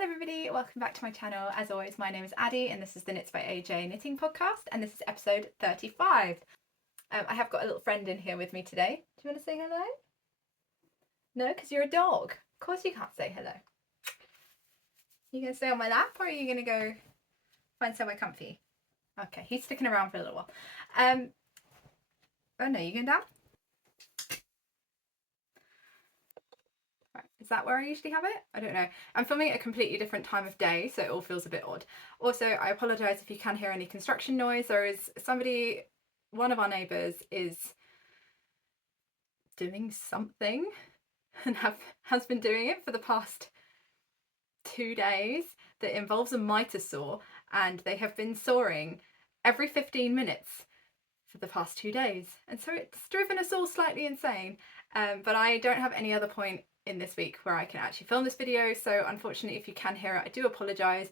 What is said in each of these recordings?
Hello everybody, welcome back to my channel. As always, my name is Addie and this is the Knits by AJ Knitting Podcast and this is episode 35. I have got a little friend in here with me today. Do you want to say hello? No, because you're a dog. Of course you can't say hello. You going to stay on my lap or are you going to go find somewhere comfy? Okay, he's sticking around for a little while. Oh no, you going down? Is that where I usually have it? I don't know. I'm filming at a completely different time of day, so it all feels a bit odd. Also, I apologise if you can hear any construction noise. There is somebody, one of our neighbours is doing something and has been doing it for the past 2 days that involves a miter saw, and they have been sawing every 15 minutes for the past 2 days. And so it's driven us all slightly insane. But I don't have any other point in this week where I can actually film this video, so unfortunately if you can hear it I do apologise.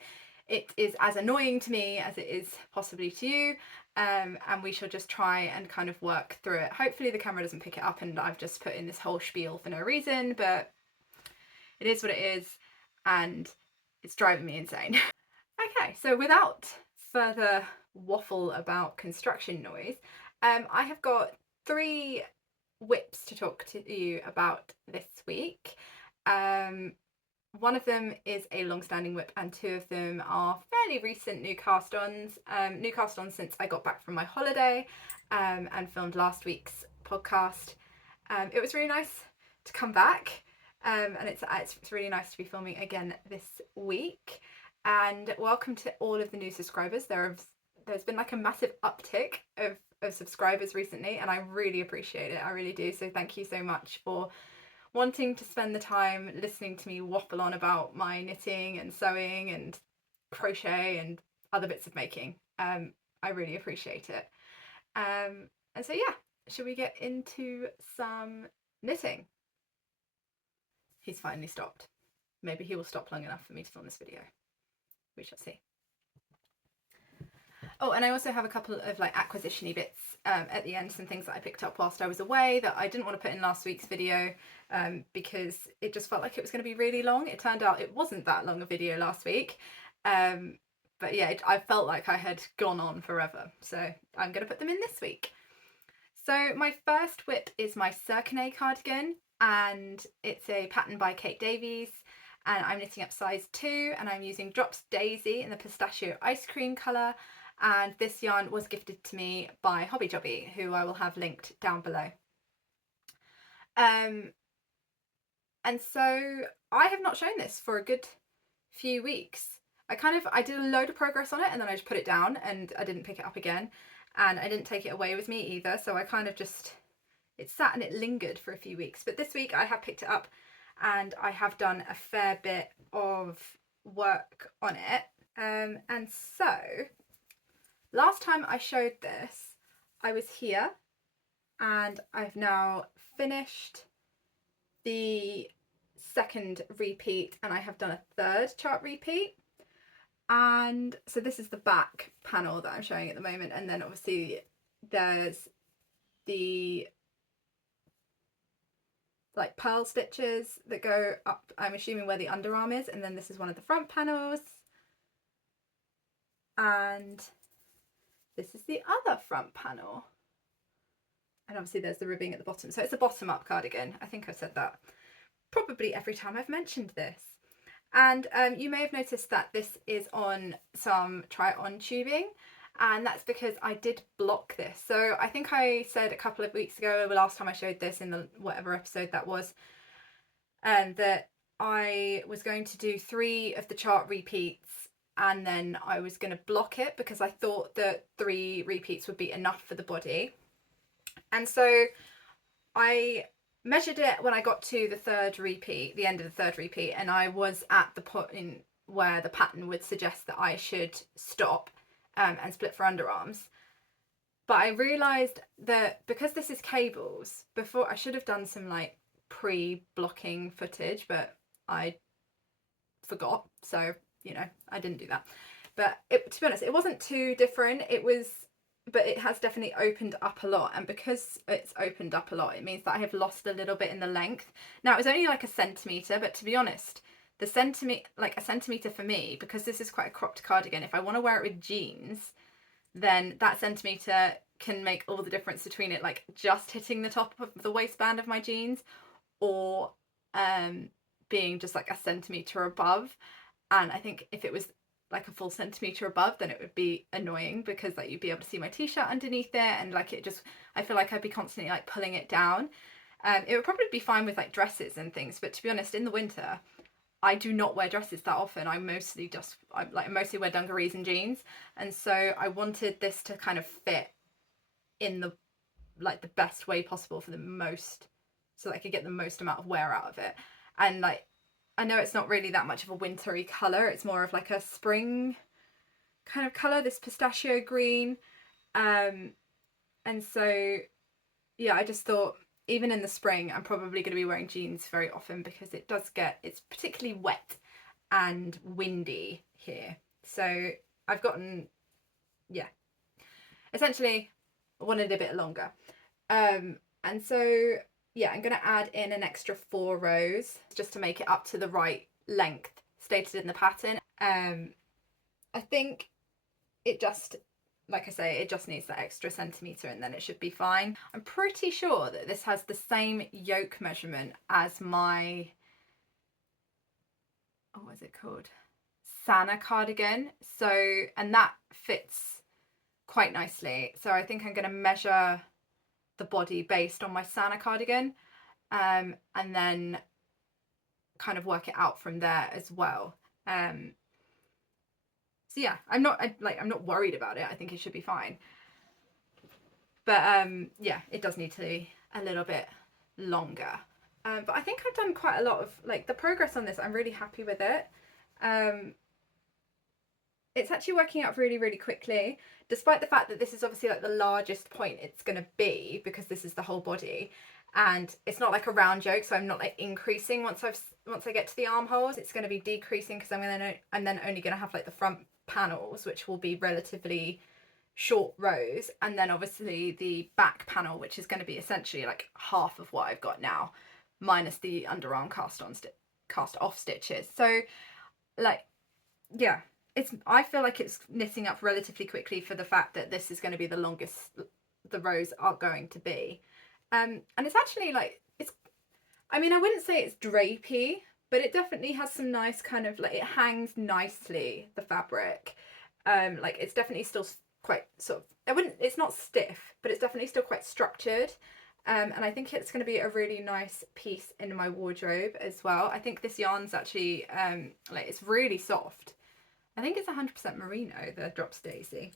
It is as annoying to me as it is possibly to you, and we shall just try and kind of work through it. Hopefully the camera doesn't pick it up and I've just put in this whole spiel for no reason, but it is what it is and it's driving me insane. Okay, so without further waffle about construction noise, I have got 3 whips to talk to you about this week. One of them is a long-standing whip and 2 of them are fairly recent new cast-ons. New cast-ons since I got back from my holiday and filmed last week's podcast. It was really nice to come back, and it's really nice to be filming again this week. And welcome to all of the new subscribers. There's been like a massive uptick of subscribers recently and I really appreciate it. I really do. So thank you so much for wanting to spend the time listening to me waffle on about my knitting and sewing and crochet and other bits of making. I really appreciate it. And so yeah, should we get into some knitting? He's finally stopped. Maybe he will stop long enough for me to film this video. We shall see. Oh, and I also have a couple of like acquisition-y bits at the end, some things that I picked up whilst I was away that I didn't want to put in last week's video because it just felt like it was going to be really long. It turned out it wasn't that long a video last week, but yeah, I felt like I had gone on forever, so I'm going to put them in this week. So my first whip is my Serkinet cardigan and it's a pattern by DAVIES. And I'm knitting up size 2 and I'm using Drops Daisy in the pistachio ice cream colour, and this yarn was gifted to me by Hobby Jobby, who I will have linked down below. And so I have not shown this for a good few weeks. I did a load of progress on it and then I just put it down and I didn't pick it up again, and I didn't take it away with me either, so I kind of just, it sat and it lingered for a few weeks. But this week I have picked it up and I have done a fair bit of work on it. And so last time I showed this, I was here and I've now finished the 2nd repeat and I have done a 3rd chart repeat. And so this is the back panel that I'm showing at the moment, and then obviously there's the like pearl stitches that go up, I'm assuming where the underarm is, and then this is one of the front panels, and this is the other front panel, and obviously there's the ribbing at the bottom. So it's a bottom up cardigan. I think I've said that probably every time I've mentioned this. And you may have noticed that this is on some try-on tubing, and that's because I did block this. So I think I said a couple of weeks ago, the last time I showed this in the whatever episode that was, that I was going to do 3 of the chart repeats and then I was going to block it because I thought that 3 repeats would be enough for the body. And so I measured it when I got to the 3rd repeat, the end of the 3rd repeat, and I was at the point where the pattern would suggest that I should stop and split for underarms. But I realised that because this is cables, before I should have done some like pre-blocking footage, but I forgot, so you know, I didn't do that. But to be honest, it wasn't too different. But it has definitely opened up a lot, and because it's opened up a lot, it means that I have lost a little bit in the length. Now it was only like a centimetre, but to be honest, the centimeter, like a centimeter for me, because this is quite a cropped cardigan, if I want to wear it with jeans, then that centimeter can make all the difference between it like just hitting the top of the waistband of my jeans, or being just like a centimeter above. And I think if it was like a full centimeter above, then it would be annoying, because like you'd be able to see my t-shirt underneath it, and like it just, I feel like I'd be constantly like pulling it down. It would probably be fine with like dresses and things, but to be honest, in the winter I do not wear dresses that often. I mostly wear dungarees and jeans, and so I wanted this to kind of fit in the like the best way possible for the most, so that I could get the most amount of wear out of it. And like, I know it's not really that much of a wintry colour, it's more of like a spring kind of colour, this pistachio green. And so yeah, I just thought even in the spring I'm probably going to be wearing jeans very often, because it's particularly wet and windy here. So I've gotten, yeah, essentially wanted a bit longer. And so yeah, I'm going to add in an extra 4 rows just to make it up to the right length stated in the pattern. I think it just, like I say, it just needs that extra centimetre, and then it should be fine. I'm pretty sure that this has the same yoke measurement as my, oh, what is it called? Sana cardigan. So, and that fits quite nicely. So I think I'm going to measure the body based on my Sana cardigan, and then kind of work it out from there as well. So yeah, I'm not worried about it. I think it should be fine. But yeah, it does need to be a little bit longer. But I think I've done quite a lot of like the progress on this. I'm really happy with it. It's actually working out really, really quickly, despite the fact that this is obviously like the largest point it's going to be, because this is the whole body, and it's not like a round yoke, so I'm not like increasing once I get to the armholes. It's going to be decreasing, because I'm then only going to have like the front panels, which will be relatively short rows, and then obviously the back panel, which is going to be essentially like half of what I've got now, minus the underarm cast off stitches. So like, yeah, I feel like it's knitting up relatively quickly for the fact that this is going to be the longest the rows are going to be. And it's actually like, I mean, I wouldn't say it's drapey, but it definitely has some nice kind of like, it hangs nicely, the fabric. Like it's definitely still quite sort of, it's not stiff, but it's definitely still quite structured. And I think it's going to be a really nice piece in my wardrobe as well. I think this yarn's actually, like it's really soft. I think it's 100% merino, the Drops Daisy.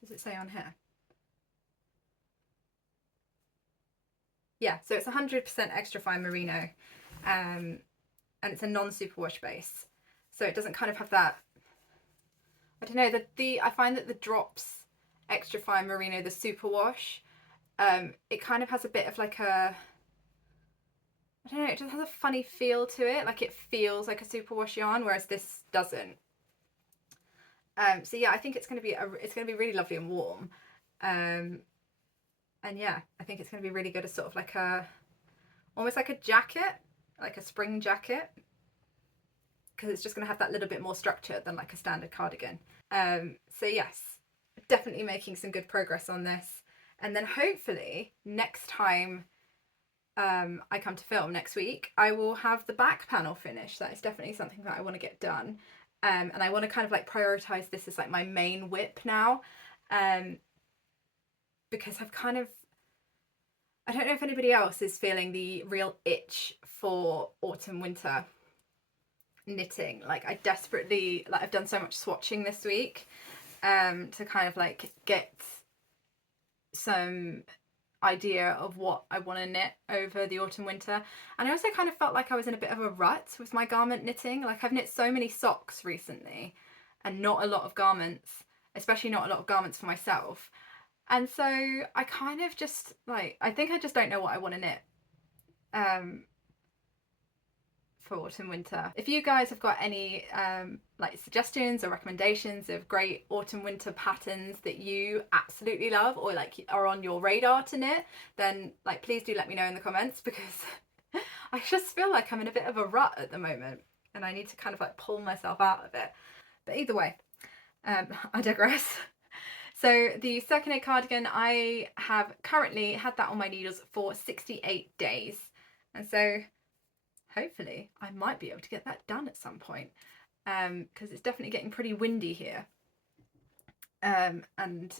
Does it say on here? Yeah, so it's 100% extra fine merino, and it's a non-superwash base, so it doesn't kind of have that, I don't know, I find that the Drops extra fine merino, the superwash, it kind of has a bit of like a, I don't know, it just has a funny feel to it, like it feels like a superwash yarn, whereas this doesn't. So yeah, I think it's going to be really lovely and warm. And yeah, I think it's going to be really good as sort of like almost like a jacket, like a spring jacket, because it's just going to have that little bit more structure than like a standard cardigan. So yes, definitely making some good progress on this. And then hopefully next time I come to film next week, I will have the back panel finished. That is definitely something that I want to get done. And I want to kind of like prioritize this as like my main whip now. Because I've kind of, I don't know if anybody else is feeling the real itch for autumn winter knitting. Like I desperately, like I've done so much swatching this week to kind of like get some idea of what I want to knit over the autumn winter. And I also kind of felt like I was in a bit of a rut with my garment knitting. Like I've knit so many socks recently and not a lot of garments, especially not a lot of garments for myself. And so I kind of just like, I think I just don't know what I want to knit for autumn winter. If you guys have got any like suggestions or recommendations of great autumn winter patterns that you absolutely love, or like are on your radar to knit, then like please do let me know in the comments, because I just feel like I'm in a bit of a rut at the moment and I need to kind of like pull myself out of it. But either way, I digress. So the Serkinet cardigan, I have currently had that on my needles for 68 days. And so hopefully I might be able to get that done at some point, because it's definitely getting pretty windy here. And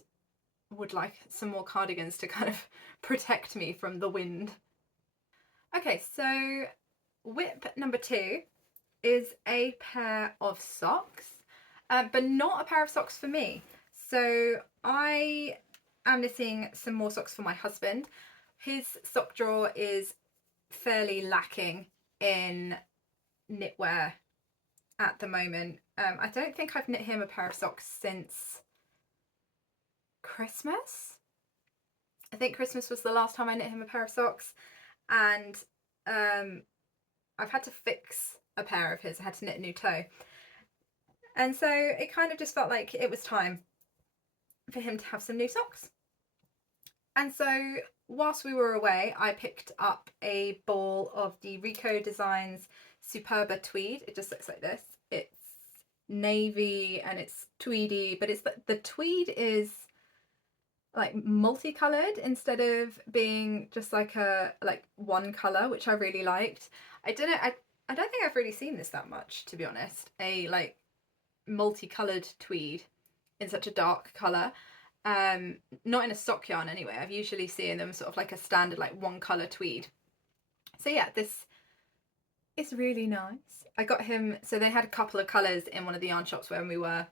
would like some more cardigans to kind of protect me from the wind. Okay, so whip number 2 is a pair of socks, but not a pair of socks for me. So I am knitting some more socks for my husband. His sock drawer is fairly lacking in knitwear at the moment. I don't think I've knit him a pair of socks since Christmas. I think Christmas was the last time I knit him a pair of socks, and I've had to fix a pair of his. I had to knit a new toe, and so it kind of just felt like it was time for him to have some new socks. And so whilst we were away, I picked up a ball of the Rico Designs Superba tweed. It just looks like this. It's navy and it's tweedy, but it's the tweed is like multicolored instead of being just like one color, which I really liked. I don't think I've really seen this that much, to be honest. A like multicolored tweed in such a dark color. Not in a sock yarn anyway. I've usually seen them sort of like a standard like one color tweed. So yeah, this is really nice. I got him, so they had a couple of colors in one of the yarn shops when we were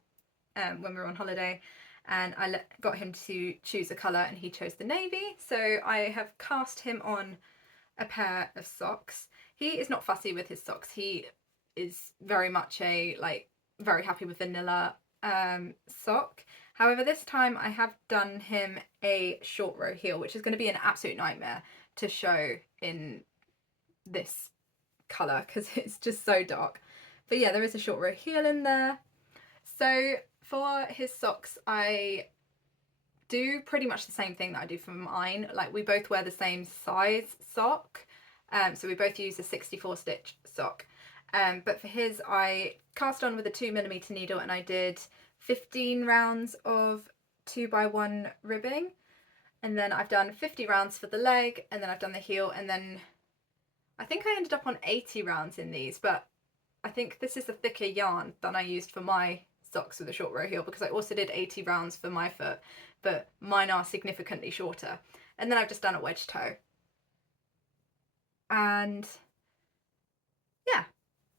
on holiday, and I got him to choose a colour and he chose the navy. So I have cast him on a pair of socks. He is not fussy with his socks. He is very much very happy with vanilla sock. However, this time I have done him a short row heel, which is going to be an absolute nightmare to show in this colour because it's just so dark. But yeah, there is a short row heel in there. So for his socks, I do pretty much the same thing that I do for mine. Like, we both wear the same size sock, so we both use a 64 stitch sock. But for his, I cast on with a 2mm needle and I did 15 rounds of 2x1 ribbing, and then I've done 50 rounds for the leg, and then I've done the heel, and then I think I ended up on 80 rounds in these, but I think this is a thicker yarn than I used for my socks with a short row heel, because I also did 80 rounds for my foot, but mine are significantly shorter. And then I've just done a wedge toe. And yeah,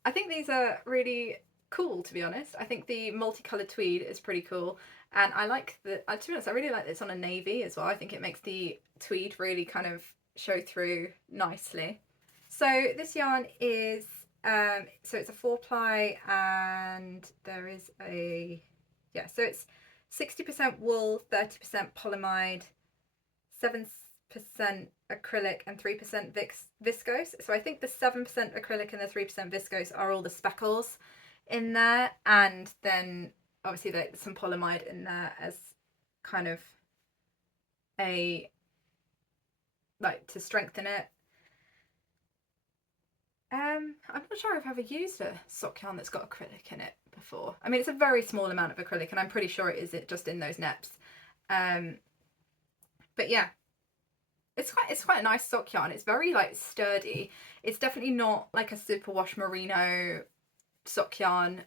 I think these are really cool, to be honest. I think the multicolored tweed is pretty cool, and I like to be honest, I really like this on a navy as well. I think it makes the tweed really kind of show through nicely. So this yarn is so it's a 4-ply, and there is so it's 60% wool, 30% polyamide, 7% acrylic and 3% viscose. So I think the 7% acrylic and the 3% viscose are all the speckles in there, and then obviously there's some polyamide in there as kind of to strengthen it. I'm not sure I've ever used a sock yarn that's got acrylic in it before. I mean, it's a very small amount of acrylic, and I'm pretty sure it is just in those neps. But yeah, it's quite a nice sock yarn. It's very like sturdy. It's definitely not like a superwash merino sock yarn.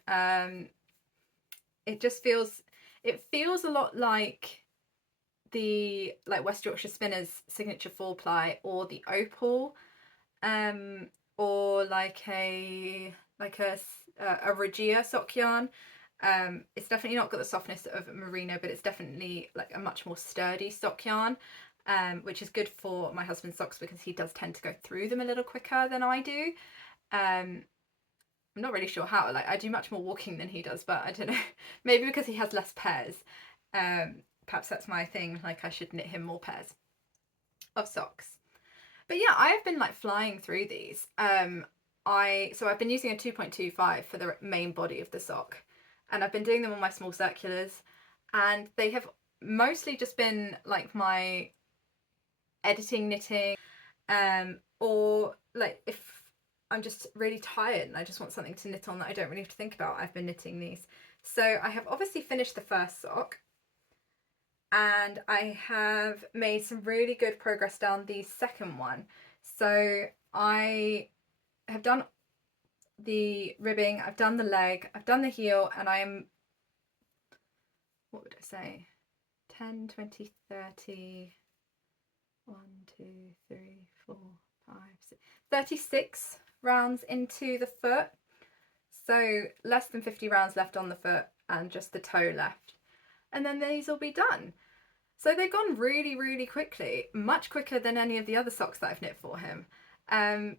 It just feels a lot like the West Yorkshire Spinners signature 4-ply, or the Opal, or like a Regia sock yarn. It's definitely not got the softness of merino, but it's definitely like a much more sturdy sock yarn, which is good for my husband's socks because he does tend to go through them a little quicker than I do. I'm not really sure how. I do much more walking than he does, but I don't know. Maybe because he has less pairs. Perhaps that's my thing. Like, I should knit him more pairs of socks. But yeah, I have been flying through these. So I've been using a 2.25 for the main body of the sock, and I've been doing them on my small circulars, and they have mostly just been like my editing knitting, or like if I'm just really tired and I just want something to knit on that I don't really have to think about. I've been knitting these. So I have obviously finished the first sock, and I have made some really good progress down the second one. So I have done the ribbing, I've done the leg, I've done the heel, and I'm, what would I say, 10, 20, 30, 1, 2, 3, 4, 5, 6, 36 rounds into the foot. So less than 50 rounds left on the foot and just the toe left. And then these will be done. So they've gone really, really quickly, much quicker than any of the other socks that I've knit for him. And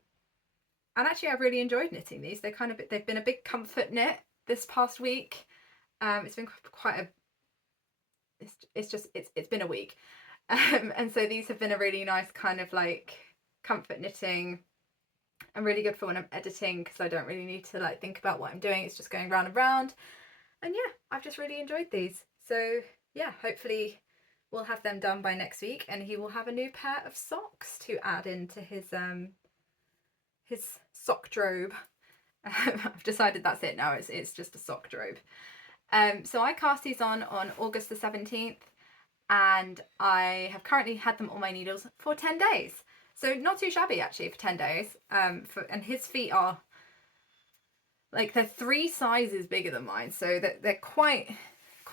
actually I've really enjoyed knitting these. They've been a big comfort knit this past week. It's been quite a, it's been a week. And so these have been a really nice kind of like comfort knitting, and really good for when I'm editing, because I don't really need to like think about what I'm doing. It's just going round and round. And yeah, I've just really enjoyed these. So yeah, hopefully we'll have them done by next week, and he will have a new pair of socks to add into his sock drobe. I've decided that's it now. It's just a sock drobe. So I cast these on August the 17th, and I have currently had them on my needles for 10 days. So not too shabby actually for 10 days. And his feet are like, they're 3 sizes bigger than mine, so that they're quite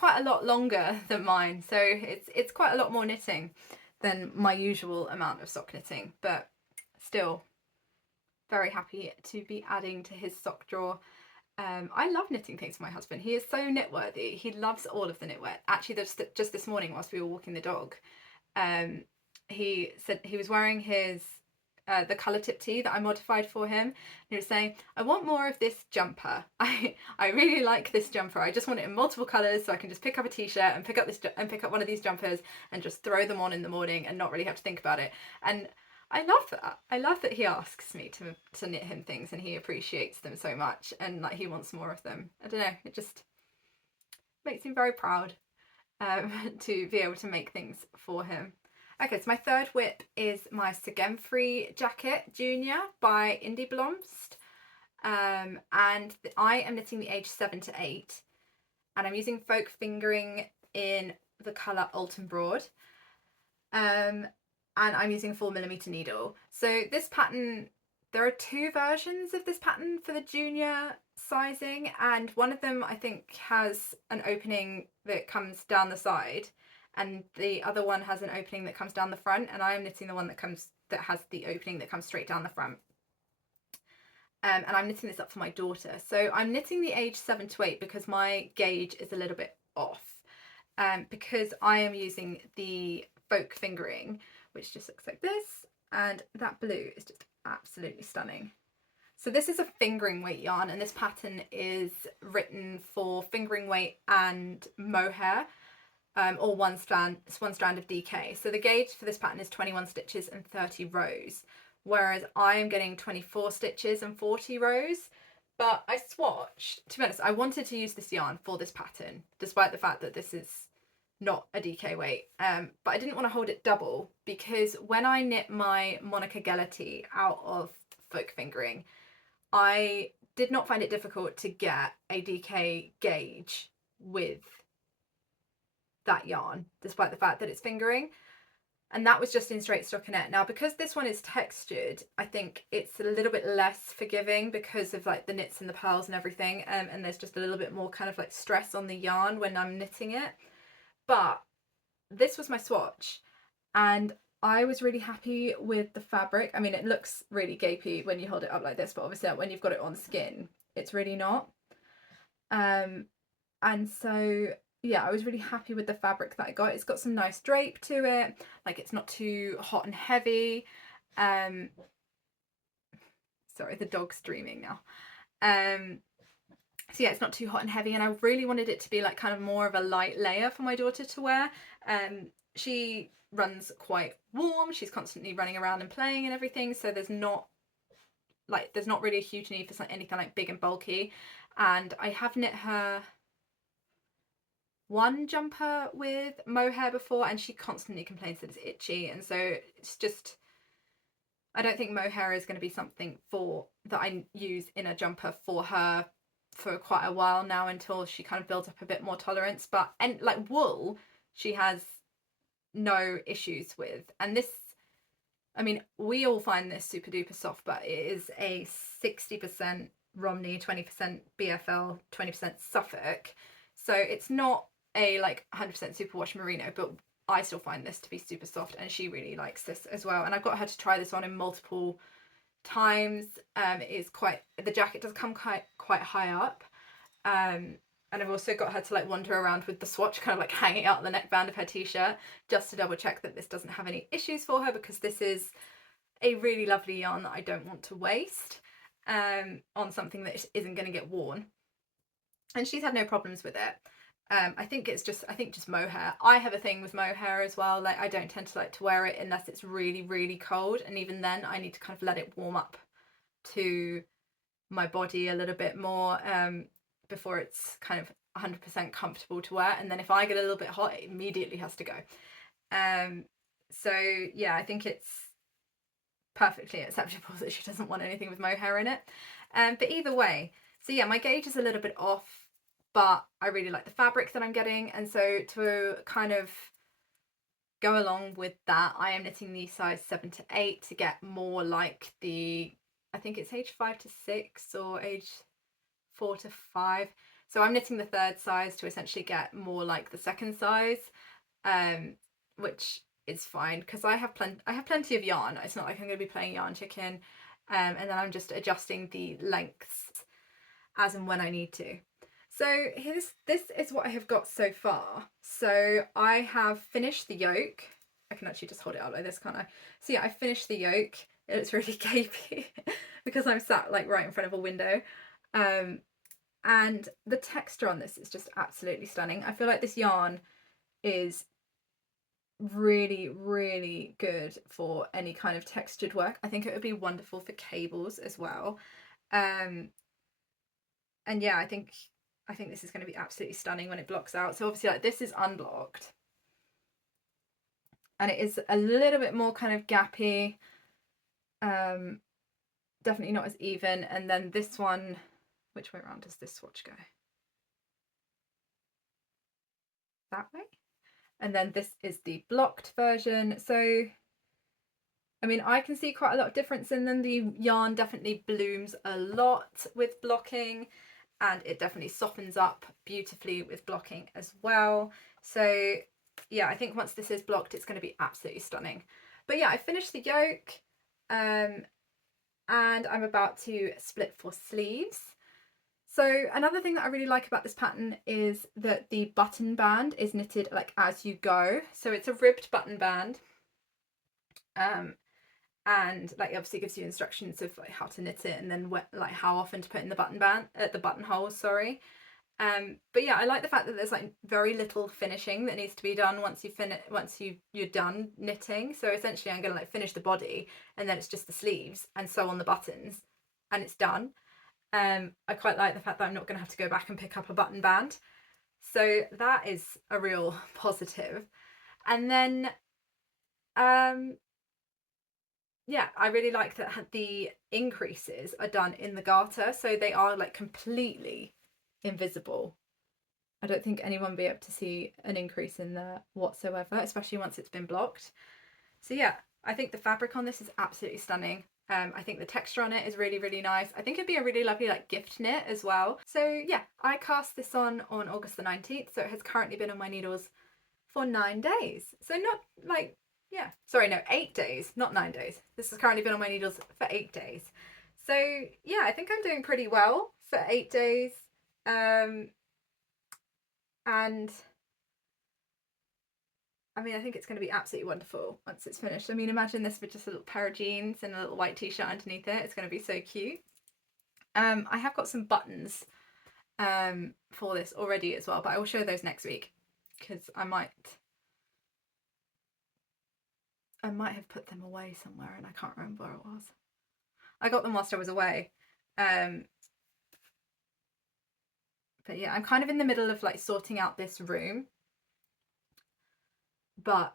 a lot longer than mine. So it's quite a lot more knitting than my usual amount of sock knitting, but still very happy to be adding to his sock drawer. I love knitting things for my husband. He is so knit worthy. He loves all of the knitwear. Actually, just this morning whilst we were walking the dog, he said he was wearing his the colour tip tee that I modified for him. He was saying, I want more of this jumper. I really like this jumper. I just want it in multiple colours so I can just pick up a t-shirt and pick up one of these jumpers and just throw them on in the morning and not really have to think about it. And I love that. I love that he asks me to knit him things, and he appreciates them so much, and like he wants more of them. I don't know, it just makes me very proud to be able to make things for him. Okay, so my third whip is my Sorgenfri Jacket Junior by INDIBLOMST. And I am knitting the age 7 to 8, and I'm using folk fingering in the colour Alton Broad. And I'm using a 4mm needle. So this pattern, there are 2 versions of this pattern for the junior sizing, and one of them I think has an opening that comes down the side, and the other one has an opening that comes down the front, and I am knitting the one that has the opening that comes straight down the front. And I'm knitting this up for my daughter. So I'm knitting the age 7 to 8 because my gauge is a little bit off, because I am using the folk fingering, which just looks like this, and that blue is just absolutely stunning. So this is a fingering weight yarn, and this pattern is written for fingering weight and mohair, or one strand of DK. So the gauge for this pattern is 21 stitches and 30 rows, whereas I am getting 24 stitches and 40 rows. But I swatched, to be honest, I wanted to use this yarn for this pattern, despite the fact that this is not a DK weight, but I didn't want to hold it double, because when I knit my Monica Gellaty out of folk fingering, I did not find it difficult to get a DK gauge with that yarn, despite the fact that it's fingering, and that was just in straight stockinette. Now, because this one is textured, I think it's a little bit less forgiving because of like the knits and the pearls and everything, and there's just a little bit more kind of like stress on the yarn when I'm knitting it. But this was my swatch, and I was really happy with the fabric. I mean, it looks really gapey when you hold it up like this, but obviously when you've got it on skin, it's really not. And so yeah, I was really happy with the fabric that I got. It's got some nice drape to it, like it's not too hot and heavy. Sorry, the dog's dreaming now. So yeah, it's not too hot and heavy, and I really wanted it to be like kind of more of a light layer for my daughter to wear. She runs quite warm, she's constantly running around and playing and everything, so there's not really a huge need for anything like big and bulky. And I have knit her one jumper with mohair before, and she constantly complains that it's itchy, and so it's just, I don't think mohair is going to be something that I use in a jumper for her for quite a while now, until she kind of builds up a bit more tolerance. But and like wool, she has no issues with. And this, I mean, we all find this super duper soft, but it is a 60% Romney, 20% BFL, 20% Suffolk. So it's not a like 100% superwash merino, but I still find this to be super soft, and she really likes this as well. And I've got her to try this on in multiple times. It is quite, the jacket does come quite high up. And I've also got her to like wander around with the swatch kind of like hanging out the neckband of her t-shirt, just to double check that this doesn't have any issues for her, because this is a really lovely yarn that I don't want to waste on something that isn't going to get worn. And she's had no problems with it. I think just mohair. I have a thing with mohair as well. Like, I don't tend to like to wear it unless it's really, really cold, and even then I need to kind of let it warm up to my body a little bit more before it's kind of 100% comfortable to wear. And then if I get a little bit hot, it immediately has to go. So yeah, I think it's perfectly acceptable that she doesn't want anything with mohair in it. But either way, so yeah, my gauge is a little bit off, but I really like the fabric that I'm getting. And so to kind of go along with that, I am knitting the size 7 to 8 to get more like the, I think it's age 5 to 6 or age 4 to 5. So I'm knitting the 3rd size to essentially get more like the 2nd size, which is fine because I have plenty of yarn. It's not like I'm going to be playing yarn chicken, and then I'm just adjusting the lengths as and when I need to. So this is what I have got so far. So I have finished the yoke. I can actually just hold it out like this, can't I? So yeah, I finished the yoke. It's really gapey because I'm sat like right in front of a window. And the texture on this is just absolutely stunning. I feel like this yarn is really, really good for any kind of textured work. I think it would be wonderful for cables as well. And yeah, I think this is going to be absolutely stunning when it blocks out. So obviously like this is unblocked, and it is a little bit more kind of gappy, definitely not as even. And then this one, which way around does this swatch go? That way. And then this is the blocked version. So I mean, I can see quite a lot of difference in them. The yarn definitely blooms a lot with blocking, and it definitely softens up beautifully with blocking as well. So yeah, I think once this is blocked, it's going to be absolutely stunning. But yeah, I finished the yoke, and I'm about to split for sleeves. So another thing that I really like about this pattern is that the button band is knitted like as you go. So it's a ribbed button band. And like obviously gives you instructions of like how to knit it, and then like how often to put in the buttonholes, sorry. But yeah, I like the fact that there's like very little finishing that needs to be done once you're done knitting. So essentially I'm gonna like finish the body, and then it's just the sleeves and sew on the buttons, and it's done. I quite like the fact that I'm not gonna have to go back and pick up a button band. So that is a real positive. And then yeah, I really like that the increases are done in the garter, so they are like completely invisible. I don't think anyone will be able to see an increase in there whatsoever, especially once it's been blocked. So yeah, I think the fabric on this is absolutely stunning. I think the texture on it is really, really nice. I think it'd be a really lovely like gift knit as well. So yeah, I cast this on August the 19th, so it has currently been on my needles for 9 days. So not like, yeah, sorry, no, 8 days, not 9 days. This has currently been on my needles for 8 days. So yeah, I think I'm doing pretty well for 8 days. And I mean, I think it's going to be absolutely wonderful once it's finished. I mean, imagine this with just a little pair of jeans and a little white t-shirt underneath it. It's going to be so cute. I have got some buttons for this already as well, but I will show those next week because I might have put them away somewhere and I can't remember where it was. I got them whilst I was away. But yeah, I'm kind of in the middle of like sorting out this room. But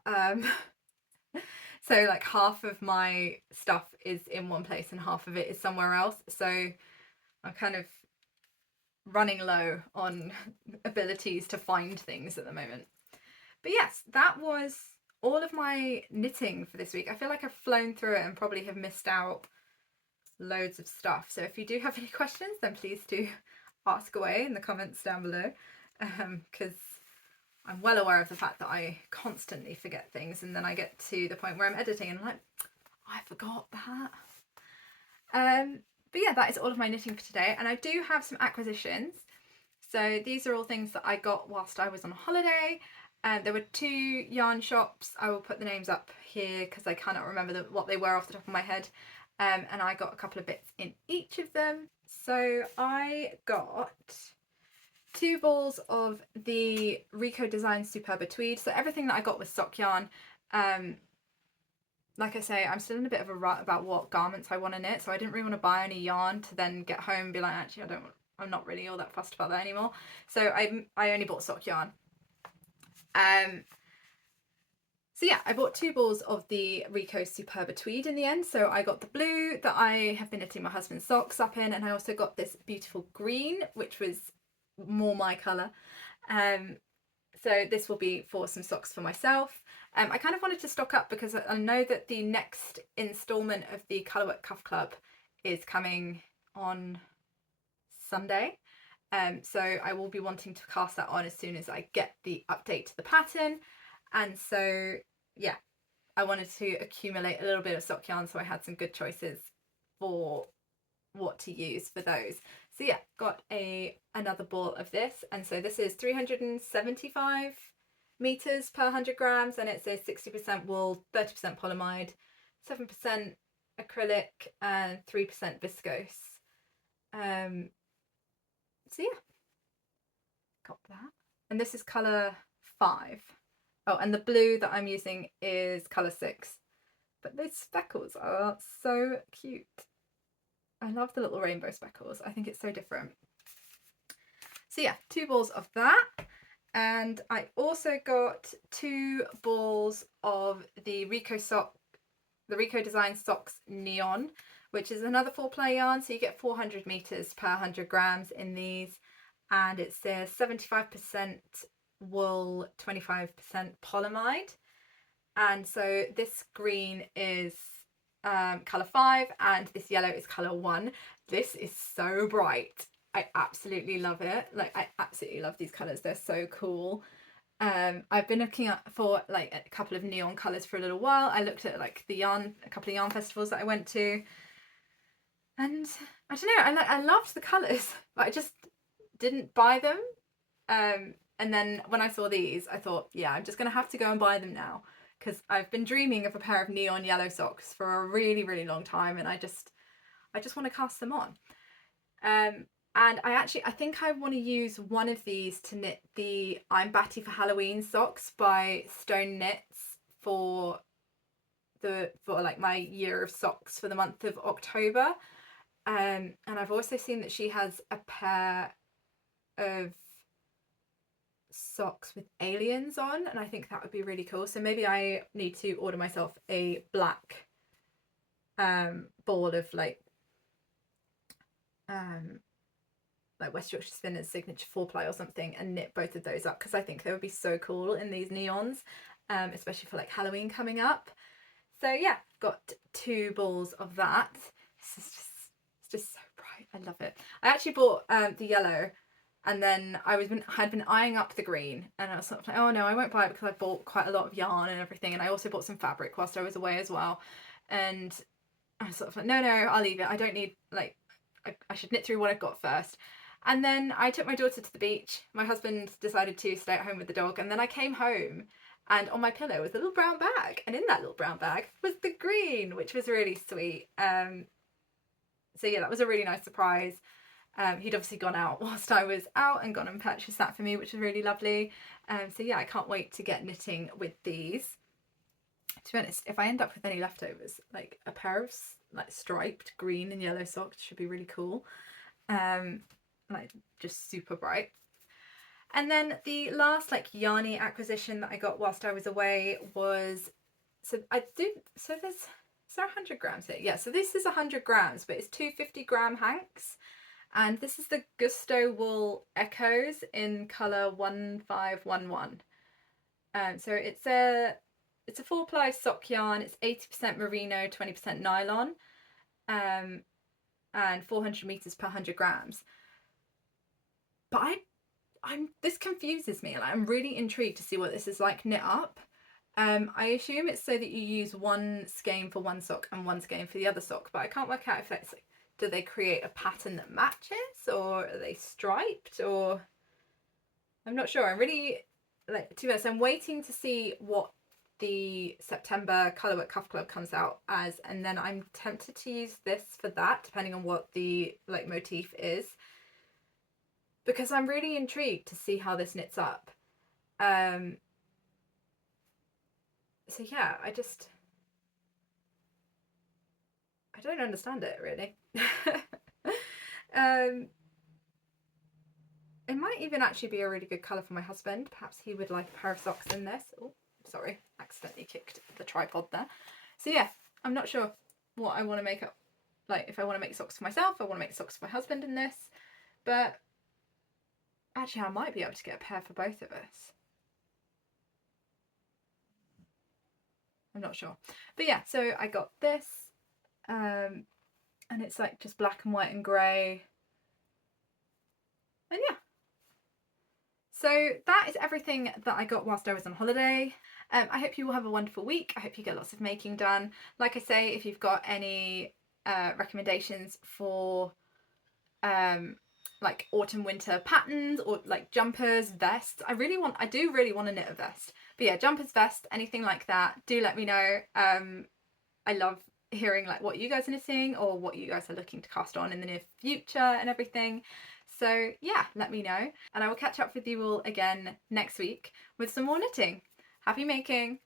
So like half of my stuff is in one place and half of it is somewhere else. So I'm kind of running low on abilities to find things at the moment. But yes, that was all of my knitting for this week. I feel like I've flown through it and probably have missed out loads of stuff. So if you do have any questions, then please do ask away in the comments down below, because I'm well aware of the fact that I constantly forget things, and then I get to the point where I'm editing and I'm like, I forgot that. But yeah, that is all of my knitting for today, and I do have some acquisitions. So these are all things that I got whilst I was on holiday. There were 2 yarn shops. I will put the names up here because I cannot remember what they were off the top of my head. And I got a couple of bits in each of them. So I got 2 balls of the Rico Design Superba Tweed. So everything that I got was sock yarn. Like I say, I'm still in a bit of a rut about what garments I want to knit, so I didn't really want to buy any yarn to then get home and be like, actually, I'm not really all that fussed about that anymore. So I only bought sock yarn. So yeah, I bought 2 balls of the Rico Superba Tweed in the end. So I got the blue that I have been knitting my husband's socks up in, and I also got this beautiful green, which was more my colour. So this will be for some socks for myself. I kind of wanted to stock up because I know that the next instalment of the Colourwork Cuff Club is coming on Sunday. So I will be wanting to cast that on as soon as I get the update to the pattern. And so yeah, I wanted to accumulate a little bit of sock yarn so I had some good choices for what to use for those. So yeah, got another ball of this, and so this is 375 meters per 100 grams, and it's a 60% wool, 30% polyamide, 7% acrylic, and 3% viscose. So yeah, got that. And this is colour 5. Oh, and the blue that I'm using is colour 6. But those speckles are so cute. I love the little rainbow speckles. I think it's so different. So yeah, 2 balls of that. And I also got 2 balls of the Rico Design Socks Neon, which is another 4-ply yarn. So you get 400 meters per 100 grams in these. And it's 75% wool, 25% polyamide. And so this green is colour 5 and this yellow is colour 1. This is so bright. I absolutely love it. Like, I absolutely love these colours. They're so cool. I've been looking for like a couple of neon colours for a little while. I looked at like a couple of yarn festivals that I went to, and I don't know, I loved the colours, but I just didn't buy them. And then when I saw these, I thought, yeah, I'm just gonna have to go and buy them now, because I've been dreaming of a pair of neon yellow socks for a really, really long time, and I just want to cast them on. And I think I want to use one of these to knit the I'm Batty for Halloween socks by Stone Knits for like my year of socks for the month of October. And I've also seen that she has a pair of socks with aliens on, and I think that would be really cool. So maybe I need to order myself a black ball of like West Yorkshire Spinners signature 4-ply or something, and knit both of those up, because I think they would be so cool in these neons, especially for like Halloween coming up. So yeah, got 2 balls of that. It's just so bright. I love it. I actually bought the yellow, and then had been eyeing up the green, and I was sort of like, oh no, I won't buy it because I bought quite a lot of yarn and everything, and I also bought some fabric whilst I was away as well. And I was sort of like, no, I'll leave it. I don't need, like, I should knit through what I've got first. And then I took my daughter to the beach. My husband decided to stay at home with the dog, and then I came home, and on my pillow was a little brown bag, and in that little brown bag was the green, which was really sweet. So yeah, that was a really nice surprise. He'd obviously gone out whilst I was out and gone and purchased that for me, which was really lovely. So yeah, I can't wait to get knitting with these. To be honest, if I end up with any leftovers, like a pair of like striped green and yellow socks should be really cool. Like just super bright. And then the last like yarny acquisition that I got whilst I was away was so there's 100 grams here. Yeah, so this is 100 grams, but it's 250-gram hanks. And this is the Gusto Wool Echoes in colour 1511. So it's a 4-ply sock yarn. It's 80% merino, 20% nylon, and 400 meters per 100 grams. But this confuses me. Like, I'm really intrigued to see what this is like knit up. I assume it's so that you use one skein for one sock and one skein for the other sock, but I can't work out if that's like, do they create a pattern that matches, or are they striped, or I'm not sure. I'm really, like, to be honest, I'm waiting to see what the September Colourwork Cuff Club comes out as, and then I'm tempted to use this for that, depending on what the like motif is, because I'm really intrigued to see how this knits up. So yeah, I don't understand it really. It might even actually be a really good colour for my husband. Perhaps he would like a pair of socks in this. Oh, sorry, accidentally kicked the tripod there. So yeah, I'm not sure what I want to make up. Like, if I want to make socks for myself, I want to make socks for my husband in this. But actually, I might be able to get a pair for both of us. I'm not sure. But yeah, so I got this. And it's like just black and white and grey. And yeah. So that is everything that I got whilst I was on holiday. I hope you will have a wonderful week. I hope you get lots of making done. Like I say, if you've got any recommendations for like autumn winter patterns, or like jumpers, vests, I do really want to knit a vest. But yeah, jumpers, vests, anything like that, do let me know. I love hearing like what you guys are knitting, or what you guys are looking to cast on in the near future and everything. So yeah, let me know, and I will catch up with you all again next week with some more knitting. Happy making!